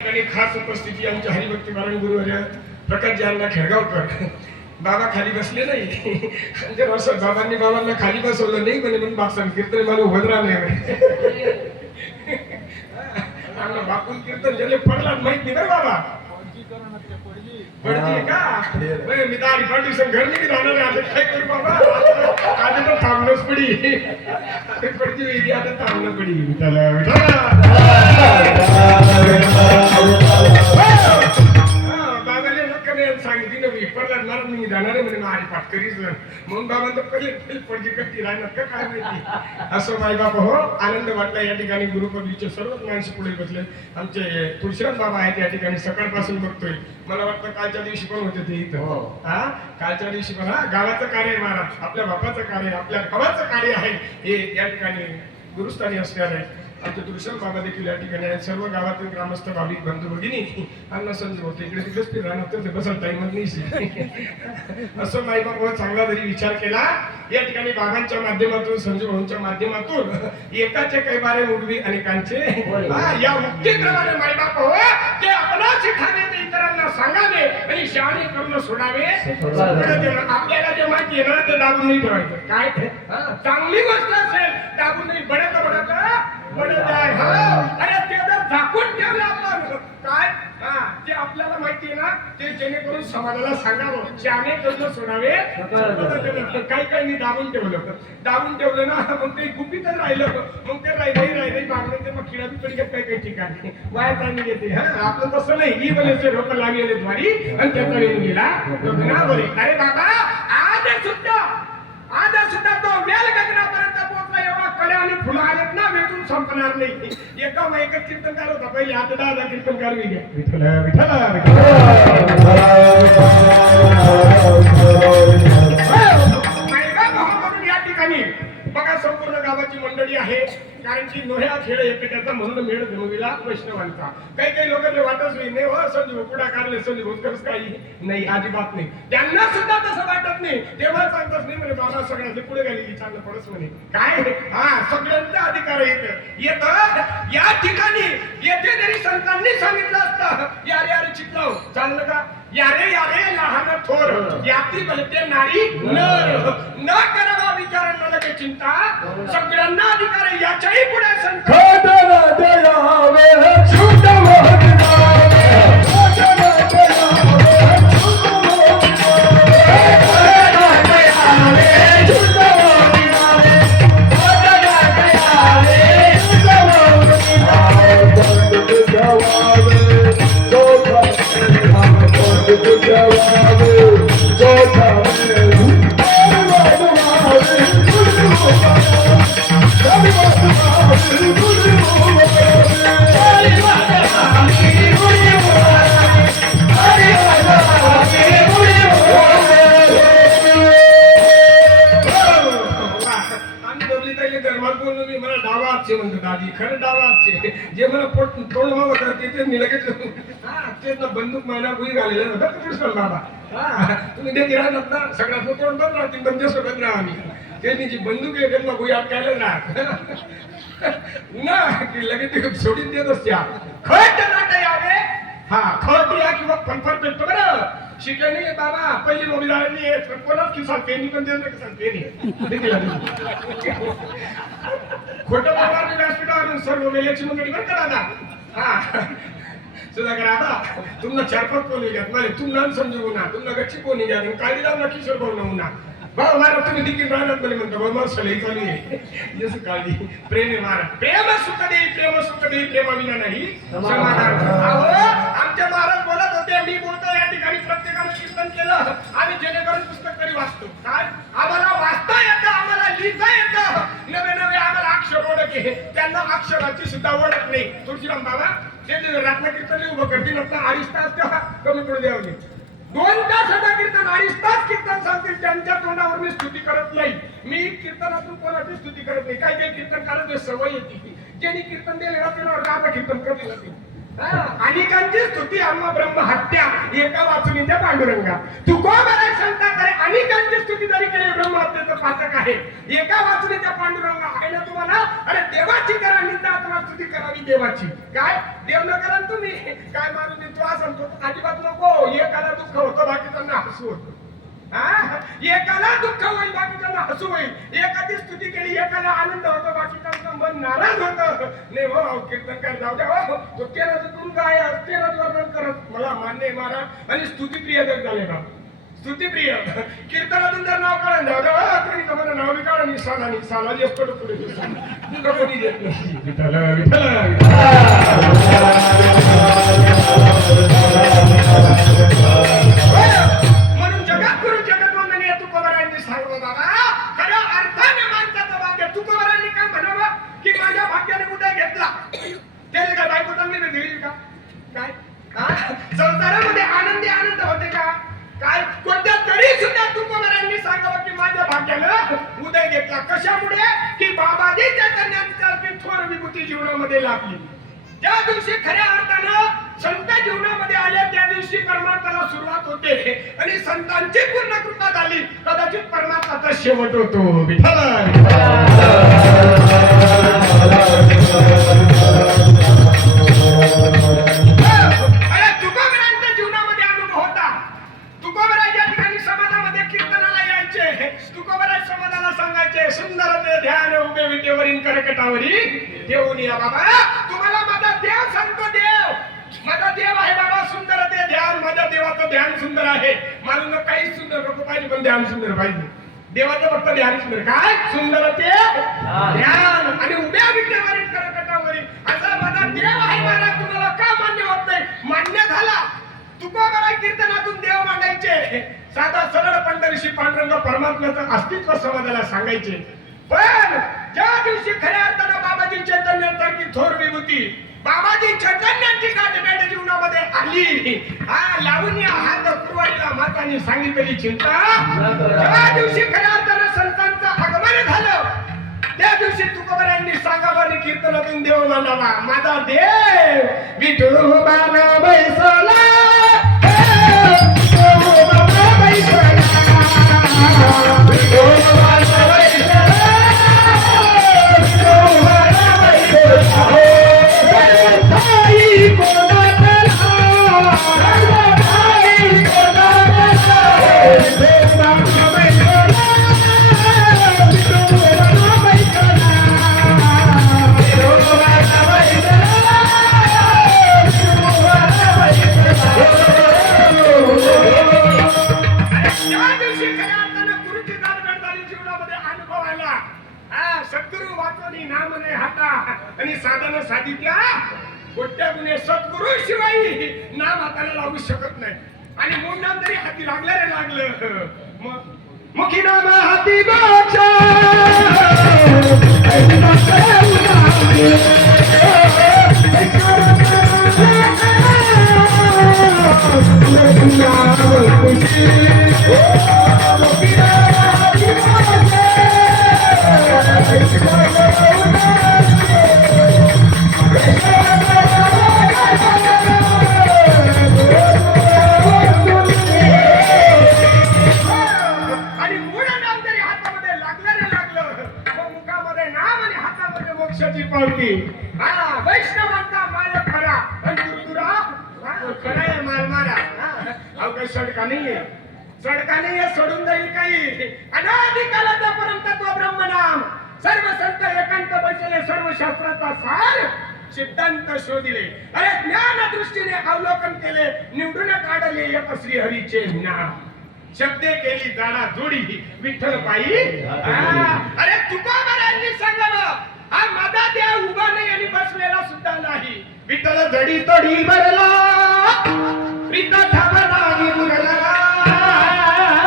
आणि खास उपस्थिती आमच्या हरिभक्ती वारण गुरुवर्य प्रकाशजी अण्णा खेडगावकर. बाबा खाली बसले नाही. जर असं बाबांना खाली बसवलं नाही म्हणे म्हणून बाप कीर्तन मला उभं राहणार. आम्हाला बापून कीर्तन ज्याला पडला माहित नाही बाबा पडती का मी दारी पाठवून घर नाही राहणार. आता काय करू बाबा, आता तर थांबणंच पडी पडती वेगळी, आता थांबणं पडी. बाबाने नक्की सांगितली ना मी पडला मी जाणार म्हणे माझी पाठ करीच म्हणून बाबांचं पहिले पडची कट्टी राहणार का काय माहिती. असं माय बाबा हो, आनंद वाटला. या ठिकाणी गुरुपदवीचे सर्वच माणसं पुढे बसले. आमचे तुळशीराम बाबा आहेत या ठिकाणी, सकाळपासून बघतोय. मला वाटतं कालच्या दिवशी पण होते ते इथं. हा कालच्या दिवशी पण हा गावाचं कार्य आहे महाराज, आपल्या बापाचं कार्य, आपल्या गावाचं कार्य आहे हे या ठिकाणी गुरुस्थानी असणार आहे. आमचे तुळशीराम बाबा देखील या ठिकाणी आहेत. सर्व गावातील ग्रामस्थ भाविक बंधू भगिनी अन्न संजय होते इकडे तिकडेच फिर राहणार तर बसल टाइमच नाही. असं माई बाबा चांगला जरी विचार केला या ठिकाणी बाबांच्या माध्यमातून, संजय भाऊंच्या माध्यमातून एकाचे काही बारे उडवी अनेकांचे या मुक्तीप्रमाणे माई बाप हो ते आपणाच ठाणे ते इतरांना सांगावे आणि शहाणे करून सोडावे. आपल्याला जे माहिती आहे ना ते दाबून नाही ठेवायचं. काय चांगली गोष्ट असेल दाबून नाही, बडत अरे ते जर झाकून ठेवलं आपण काय ते आपल्याला माहिती आहे ना ते जेणेकरून समाजाला सांगावं, शहाणे करून सोडावे. काही दाबून ठेवलं ना मग ते गुपितच राहिलं, मग ते राहिले मागणं ते मग किडा बिकडी काही ठिकाणी वाया चालली येते. आपलं तसं नाही, ही बलेचे लोक लावी आले द्वारी आणि त्याचा येऊन गेला. अरे बाबा आज सुद्धा तो वेल गगनापर्यंत पोहोचला. एवढा कड्या आणि फुलं आलेत ना वेचून संपणार नाही. एकच कीर्तनकार होता पहिले, आता 10 कीर्तनकार मी घ्या. विठ्ठल या ठिकाणी बघा संपूर्ण गावाची मंडळी आहे. कारण की नोह्या खेळ एकट्याचा म्हणून मेळ जमविला वैष्णवांचा. काही लोकांना वाटत नाही हो संजू पुढाकारले संजू भूतकरच काही नाही, अजिबात नाही. त्यांना सुद्धा तसं वाटत नाही. तेव्हा सांगतच नाही म्हणे बाबा सगळ्यांचे पुढे गेली चांगलं पडस म्हणे. काय सगळ्यांचा अधिकार येत या ठिकाणी. येथे जरी संतांनी सांगितलं असतं यारे चितलाव चाललं का, यारे लहान थोर याती भलते नारी नर न करावा विचार न लगे चिंता. सगळ्यांना अधिकार आहे याच्याही पुढे संत खरं डावाचे जे मला तोंड होतं ते मी लगेच तेच ना बंदूक महिना गुई घालेला होता कृष्ण बाबा. तुम्ही ते राहतात ना सगळ्यात तोंड बंद राहतील बंद सोबत राहा. आम्ही त्यांनी जी बंदूक आहे त्यांना गुई अटकायला राहत ना की लगेच ते सोडून देत असत्या. खट नाट यावे खट या किंवा फनफर पेटतो बरं शिकले नाही बाबा. पहिली मोबाईल आलेली कोणाच की सांगते मी पण देणार की सांगते खोटं बोलणार व्यासपीठावर सर्व वेळेची मंडळी बरं का दादा. सुधाकर आता तुम्हाला 4-5 कोणी घ्या मला तुम्हाला समजू ना तुम्हाला गच्ची कोणी घ्या काळी लावून किशोर भाऊ नवू ना भाऊ महाराज तुम्ही देखील राहणार म्हणे म्हणतो भाऊ मला सलई चालू आहे. जसं काळजी प्रेम आहे महाराज. प्रेम सुख देई प्रेमाविना नाही समाधान. आमच्या महाराज बोलत होते, मी बोलतो या ठिकाणी प्रत्येकाने कीर्तन केलं आणि जेणेकरून पुस्तक तरी वाचतो. काय आम्हाला वाचता येतं, आम्हाला लिहिता येतं. नवे आम्हाला अक्षर ओळख आहे, त्यांना अक्षराची सुद्धा ओळख नाही. तुळशीराम बाबा ते रत्नकीर्तन उभं करतील ना 2.5 तास तेव्हा कमी पडू द्यावं. 2 तास होता कीर्तन, 2.5 तास कीर्तन सांगतील. त्यांच्या तोंडावर मी स्तुती करत नाही. मी कीर्तनातून कोणाची स्तुती करत नाही. काही कीर्तन करत सवय येते. ज्यांनी कीर्तन दिले ना त्याला गाणं कीर्तन करते अनेकांची स्तुती आम्हा ब्रह्म हत्या एका वाचून त्या पांडुरंगा तुकोबराय सांगता करे अनेकांची स्तुती जरी केली ब्रह्म हत्येचं पातक आहे एका वाचून त्या पांडुरंगा आहे ना तुम्हाला. अरे देवाची करा निंदा अथवा स्तुती करावी देवाची. काय देव न करा तुम्ही काय मारून तू असं म्हणतो अजिबात नको. एकाला दुःख होतं बाकीच्यांना हसू होतं. एकाला दुःख होईल बाकीच्यांना हसू होईल. एकाची स्तुती केली एकाला आनंद होतो बाकीच्यांचं मन नाराज होतं. नाही हो कीर्तनकार जाऊ द्या हो तो केलं करून काय तेरच वर्णन करत मला मान्य महाराज आणि स्तुतीप्रिय जर झाले ना स्तुतीप्रिय कीर्तनातून जर नाव काढा जाऊ द्या तरी तुम्हाला नाव बी काढा निसाला निसाला जे असतो पुढे कोणी देत नाही. विठ्ठल विठ्ठल म्हणून जगात गुरु जगत वंदनीय तुकोबरायांनी सांगलं बाबा खऱ्या अर्थाने माणसाचं भाग्य. तुकोबरायांनी काय म्हणावं की माझ्या भाग्याने उद्या घेतला त्याने काय बायको चांगली दिली का काय संसारामध्ये आनंदी आनंद होते का काय कोणत्या तरी सुद्धा तुकोबरायांनी सांगावं की माझ्या भाग्यानं उदय घेतला. कशामुळे की बाबाजी चैतन्याची थोर विभूती जीवनामध्ये लाभली. ज्या दिवशी खऱ्या अर्थानं संत जीवनामध्ये आले त्या दिवशी परमार्थाला सुरुवात होते आणि संतांची पूर्ण कृपा झाली कदाचित परमार्थाचा शेवट होतो. विठ्ठल तुकोबरायांच्या जीवनामध्ये अनुभव होता. तुकोबराय या ठिकाणी समाजामध्ये कीर्तनाला यायचे. तुकोबराय समाजाला सांगायचे सुंदर ते ध्यान उभे विटेवरील करकटावरी देऊन या बाबा. तुम्हाला माझा देव सांगतो देव माझा देव आहे बाबा सुंदर ते ध्यान. माझ्या देवाचं ध्यान सुंदर आहे. मारून काही सुंदर नको पाहिजे पण ध्यान सुंदर पाहिजे. देवाचं फक्त ध्यान सुंदर काय सुंदर ते ध्यान आणि उभ्या विटेवरील करकटावरी असा माझा देव आहे महाराज. तुम्हाला का मान्य होत नाही. मान्य झाला. तुकोबराय कीर्तनातून देव मांडायचे. साधा सरळ पंढरीशी पांडुरंग परमात्म्याचं अस्तित्व समाजाला सांगायचे. पण ज्या दिवशी खऱ्या अर्थानं बाबाजी चैतन्यासारखी थोर विभूती बाबाजी चैतन्यांची गाठभेट जीवनामध्ये आली. लावून या हात कुरवाडीला मातांनी सांगितलेली चिंता ज्या दिवशी खऱ्या अर्थानं संतांचं आगमन झालं त्या दिवशी तुकोबरायांनी सांगावं आणि कीर्तनातून देव मांडावा. माझा देव विठोबाना बैसला सद्गुरु वाचोनी नाम ने हाता आणि साधन साधित्या कोट्या गुणे सद्गुरु शिवाय नाम हाताला लागू शकत नाही. आणि मूळ नाम तरी हाती लागलं रे लागलं. मग मुखी नाम हाती गोक्षा वैष्णवांचा माल खरा आणि दुर्दुरा खरा आहे माल मारा. काही सडका नाहीये सडका नाहीये सोडून जाईल काही. अनादिकालाचा परमतत्व ब्रह्मनाम सर्व संत एकांत बसले सर्व शास्त्राचा सार सिद्धांत शोधिले. अरे ज्ञान दृष्टीने अवलोकन केले निवडून काढले एक श्री हरीचे नाम. शब्दे केली जाडा जोडी विठ्ठल पायी. अरे तुकोबरायांनी सांगावं हा माझा देव उभा नाही आणि बसलेला सुद्धा नाही. विठ्ठल जडी तोडी भरला प्रीत ठावा नाही मुरला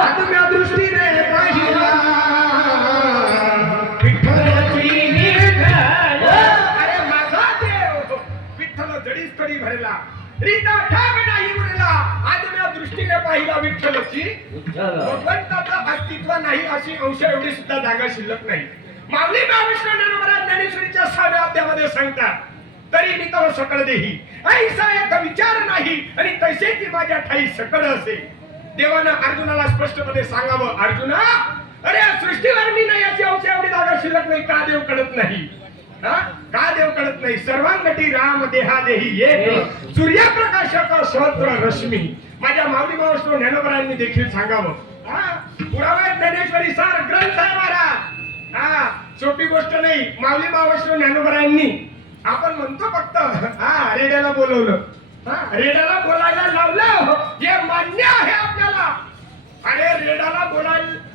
आत्म्या दृष्टीने पाहिला विठ्ठलाची निरखल. अरे माझा देव विठ्ठल जडी तोडी भरला प्रीत ठावा नाही मुरला आत्म्या दृष्टीने पाहिला विठ्ठलाची. भगवंताचं अस्तित्व नाही अशी अंश एवढी सुद्धा जागा शिल्लक नाही. माऊली महाविष्णू ज्ञानेश्वरीच्या 6व्या अध्यायामध्ये सांगतात तरी मी तव सकळ देही ऐसा एक विचार नाही आणि तैसेची माझ्या ठाई सकळ असे. देवानं अर्जुनाला स्पष्टपणे सांगावं, अर्जुना अरे सृष्टीवर मी नाही याची अंश एवढी जागा शिल्लक नाही. का देव कळत नाही? का देव कळत नाही? सर्वांगती राम देहा देही एक सूर्यप्रकाशक सहस्र रश्मी. माझ्या माऊली मावशी ज्ञानोबरायांनी देखील सांगावं. पुरावे ज्ञानेश्वरी सार ग्रंथ आहे महाराज. सोपी गोष्ट नाही. माऊली मावशी ज्ञानोबरायांनी आपण म्हणतो फक्त रेड्याला बोलवलं, रेड्याला बोलायला लावलं, हे मान्य आहे आपल्याला. अरे रेड्याला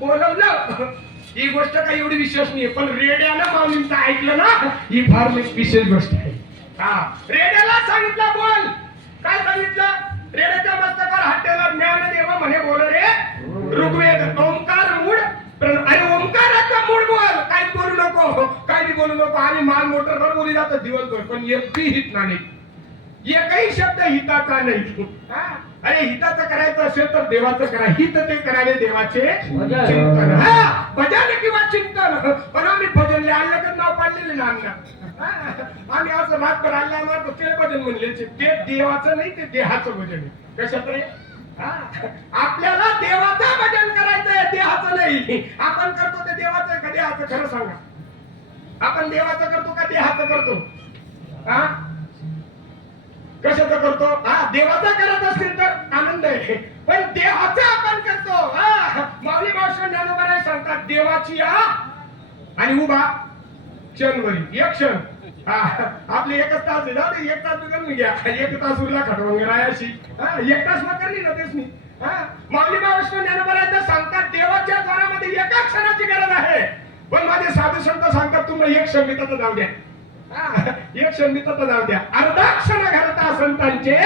बोलवलं ही गोष्ट काही एवढी विशेष नाही, पण रेड्यानं माऊलींचं ऐकलं ना ही फार विशेष गोष्ट आहे. रेड्याला सांगितलं बोल. काय सांगितलं? रेड्याच्या मस्तकावर हात ठेवला. ज्ञानदेव म्हणे बोल रे. ऋग्वेद ओंकार मूळ. अरे ओंकाराचा मूळ बोल. काही बोलू नको, काही बोलू नको. आम्ही माल मोटरवर बोली जातो दिवसभर, पण एकही हित नाही, एकही शब्द हिताचा नाही. अरे हिताचं करायचं असेल तर देवाचं करा. हित ते करावे देवाचे चिंतन. भजन किंवा चिंतन. पण आम्ही भजन आणलं नाव पाडलेले ना आम्ही असं रातभर आणल्यावर ते भजन म्हणले. ते देवाचं नाही, ते देहाचं भजन आहे. कशात रे? आपल्याला देवाचं भजन करायचंय, देहाचं नाही. आपण करतो ते देवाचं का देहाचं? खरं सांगा. आपण देवाचं करतो का देहाचं करतो? कशाचं करतो? देवाचा करत असतील तर आनंद आहे, पण देवाचा आपण करतो. माऊली मावशी ज्ञानोबराय सांगतात देवाची आणि उभा क्षणवरी एक क्षण. आपले एकच तास आहे. जाऊ दे, एक तास बिघडून घ्या. एक तास उरला खटवून रायाशी. एक तास मग करली ना तेच नाही. माऊली मावशी ज्ञानोबराय सांगतात देवाच्या द्वारामध्ये एका क्षणाची गरज आहे, पण माझे साधू संत सांगतात तुम्हाला एक क्षण तर जाऊ द्या. एक क्षण तर जाऊ द्या. अर्धा क्षण घालता संतांचे